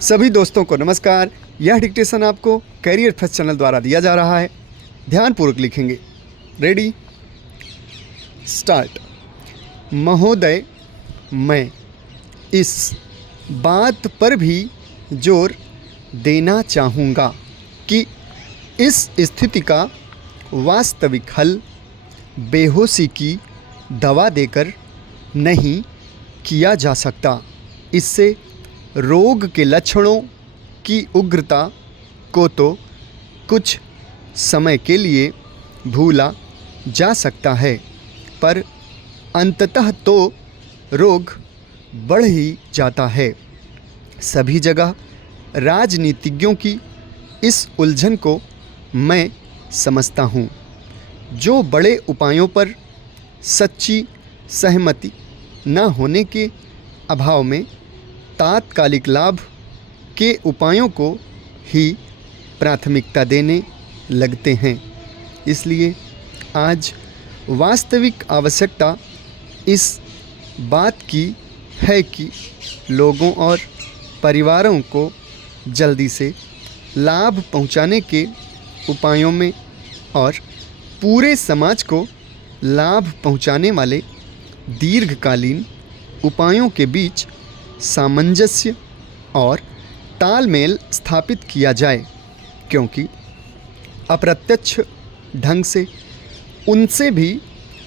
सभी दोस्तों को नमस्कार। यह डिक्टेशन आपको कैरियर फर्स्ट चैनल द्वारा दिया जा रहा है। ध्यानपूर्वक लिखेंगे। Ready start. महोदय, मैं इस बात पर भी जोर देना चाहूँगा कि इस स्थिति का वास्तविक हल बेहोशी की दवा देकर नहीं किया जा सकता। इससे रोग के लक्षणों की उग्रता को तो कुछ समय के लिए भूला जा सकता है, पर अंततः तो रोग बढ़ ही जाता है। सभी जगह राजनीतिज्ञों की इस उलझन को मैं समझता हूँ। जो बड़े उपायों पर सच्ची सहमति न होने के अभाव में तात्कालिक लाभ के उपायों को ही प्राथमिकता देने लगते हैं। इसलिए आज वास्तविक आवश्यकता इस बात की है कि लोगों और परिवारों को जल्दी से लाभ पहुंचाने के उपायों में और पूरे समाज को लाभ पहुंचाने वाले दीर्घकालीन उपायों के बीच सामंजस्य और तालमेल स्थापित किया जाए, क्योंकि अप्रत्यक्ष ढंग से उनसे भी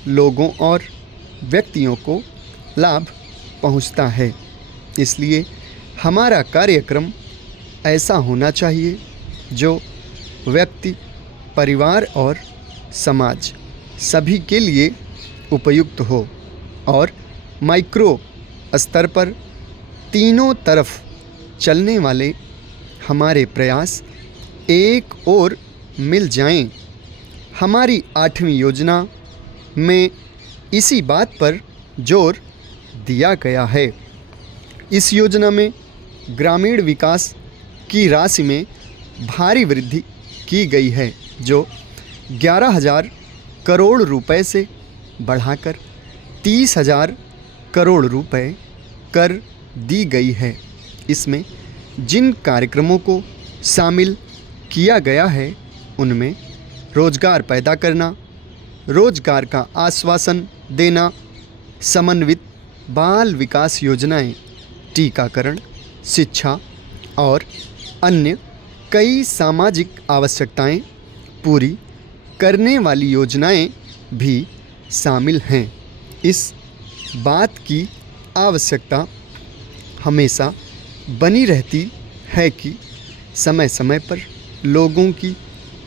लोगों और व्यक्तियों को लाभ पहुंचता है। इसलिए हमारा कार्यक्रम ऐसा होना चाहिए जो व्यक्ति, परिवार और समाज सभी के लिए उपयुक्त हो और माइक्रो स्तर पर तीनों तरफ चलने वाले हमारे प्रयास एक और मिल जाएं। हमारी 8वीं योजना में इसी बात पर जोर दिया गया है। इस योजना में ग्रामीण विकास की राशि में भारी वृद्धि की गई है, जो 11,000 करोड़ रुपए से बढ़ाकर 30,000 करोड़ रुपए कर दी गई है। इसमें जिन कार्यक्रमों को शामिल किया गया है उनमें रोजगार पैदा करना, रोजगार का आश्वासन देना, समन्वित बाल विकास योजनाएं, टीकाकरण, शिक्षा और अन्य कई सामाजिक आवश्यकताएं पूरी करने वाली योजनाएं भी शामिल हैं। इस बात की आवश्यकता हमेशा बनी रहती है कि समय समय पर लोगों की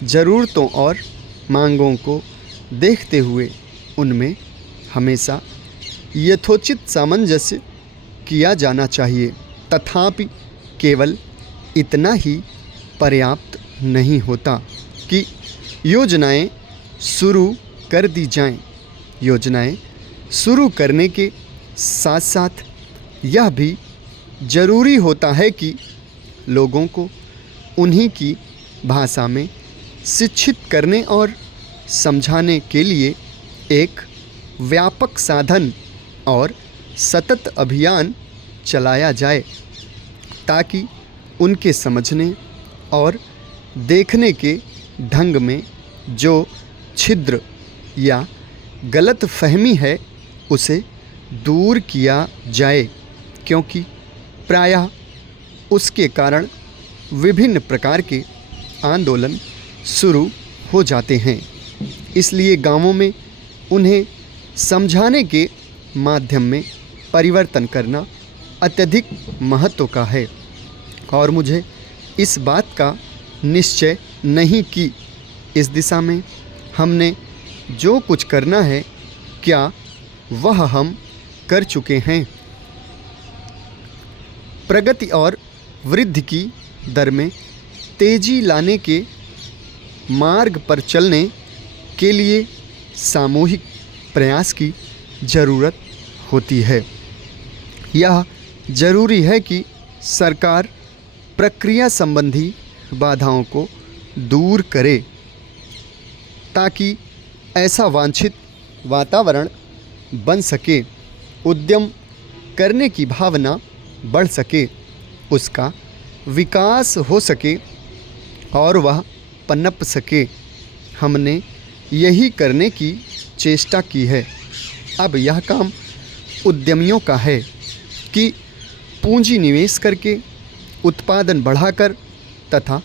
ज़रूरतों और मांगों को देखते हुए उनमें हमेशा यथोचित सामंजस्य किया जाना चाहिए। तथापि केवल इतना ही पर्याप्त नहीं होता कि योजनाएं शुरू कर दी जाएं। योजनाएं शुरू करने के साथ साथ यह भी ज़रूरी होता है कि लोगों को उन्हीं की भाषा में शिक्षित करने और समझाने के लिए एक व्यापक साधन और सतत अभियान चलाया जाए, ताकि उनके समझने और देखने के ढंग में जो छिद्र या गलत फहमी है उसे दूर किया जाए, क्योंकि प्रायः उसके कारण विभिन्न प्रकार के आंदोलन शुरू हो जाते हैं। इसलिए गांवों में उन्हें समझाने के माध्यम में परिवर्तन करना अत्यधिक महत्व का है। और मुझे इस बात का निश्चय नहीं कि इस दिशा में हमने जो कुछ करना है क्या वह हम कर चुके हैं। प्रगति और वृद्धि की दर में तेजी लाने के मार्ग पर चलने के लिए सामूहिक प्रयास की ज़रूरत होती है। यह ज़रूरी है कि सरकार प्रक्रिया संबंधी बाधाओं को दूर करे, ताकि ऐसा वांछित वातावरण बन सके, उद्यम करने की भावना बढ़ सके, उसका विकास हो सके और वह पनप सके। हमने यही करने की चेष्टा की है। अब यह काम उद्यमियों का है कि पूंजी निवेश करके उत्पादन बढ़ाकर तथा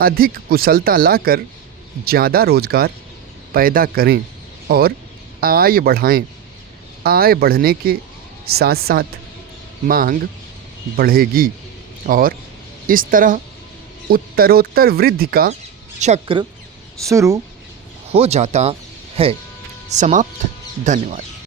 अधिक कुशलता लाकर ज़्यादा रोजगार पैदा करें और आय बढ़ाएं। आय बढ़ने के साथ साथ मांग बढ़ेगी और इस तरह उत्तरोत्तर वृद्धि का चक्र शुरू हो जाता है। समाप्त। धन्यवाद।